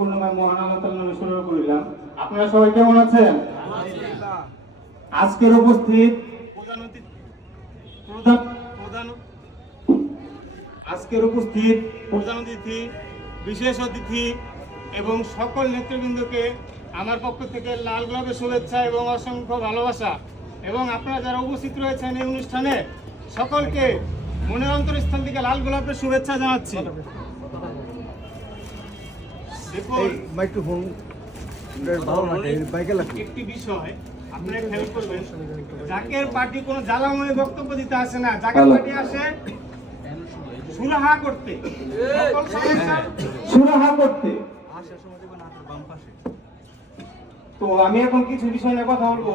করুণাময় মহান আল্লাহ তাআলার নামে শুরু করিলাম। আপনারা সবাই কেমন আছেন? আজকের উপস্থিত প্রধান অতিথি, বিশেষ অতিথি এবং সকল নেতৃবৃন্দকে আমার পক্ষ থেকে লাল গোলাপের শুভেচ্ছা এবং অসংখ্য ভালোবাসা। এবং আপনারা যারা উপস্থিত রয়েছেন এই অনুষ্ঠানে সকলকে মনের অন্তরস্থল থেকে লাল গোলাপের শুভেচ্ছা জানাচ্ছি। একটি বিষয় আপনারা খেয়াল করবেন, জাকের পার্টি কোনো জ্বালাময় বক্তব্য দিতে আসে না। জাকের পার্টি আসে সুরাহা করতে, সকল সমস্যার সুরাহা করতে। তো আমি এখন কিছু বিষয় নিয়ে কথা বলবো।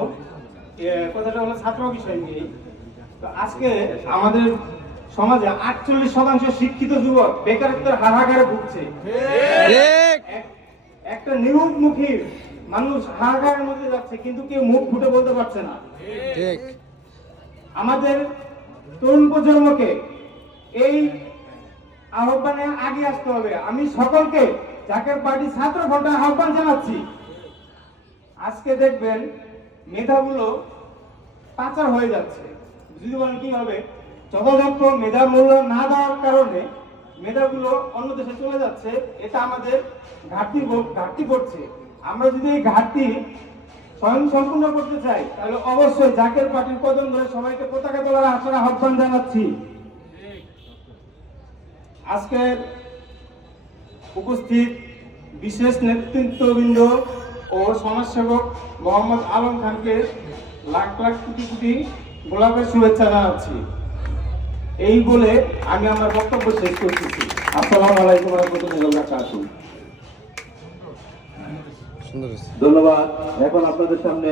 কথাটা হলো ছাত্র বিষয় নিয়ে। তো আজকে আমাদের সমাজে 48% শিক্ষিত যুবক বেকারত্বের হাহাকারে ভুগছে। একটা নিরুপমুখী মানুষ হাহাকারের মধ্যে যাচ্ছে, কিন্তু কেউ মুখ ফুটে বলতে পারছে না। আমাদের তরুণ প্রজন্মকে এই আহ্বানে আগে আসতে হবে। আমি সকলকে জাকের পার্টি ছাত্র ফ্রন্টের আহ্বান জানাচ্ছি। আজকে দেখবেন মেধাগুলো পাচার হয়ে যাচ্ছে। যদি বলেন কি হবে, যথাযথ মেধা মূল্য না দেওয়ার কারণে মেধাগুলো অন্য দেশে চলে যাচ্ছে। এটা আমাদের ঘাটতি পড়ছে। আমরা যদি এই ঘাটতি স্বয়ং সম্পূর্ণ করতে চাই, তাহলে অবশ্যই জাকের পার্টির কদম ধরে সবাইকে পতাকা তোলার আসার আহ্বান জানাচ্ছি। আজকের উপস্থিত বিশেষ নেতৃত্ববৃন্দ ও সমাজসেবক মোহাম্মদ আলম খানকে লাখ লাখ কোটি কোটি গোলাপের শুভেচ্ছা জানাচ্ছি। এই বলে আমি আমার বক্তব্য শেষ করতেছি। আসসালামু আলাইকুম ওয়া রাহমাতুল্লাহি ওয়া বারাকাতুহু। ধন্যবাদ। এখন আপনাদের সামনে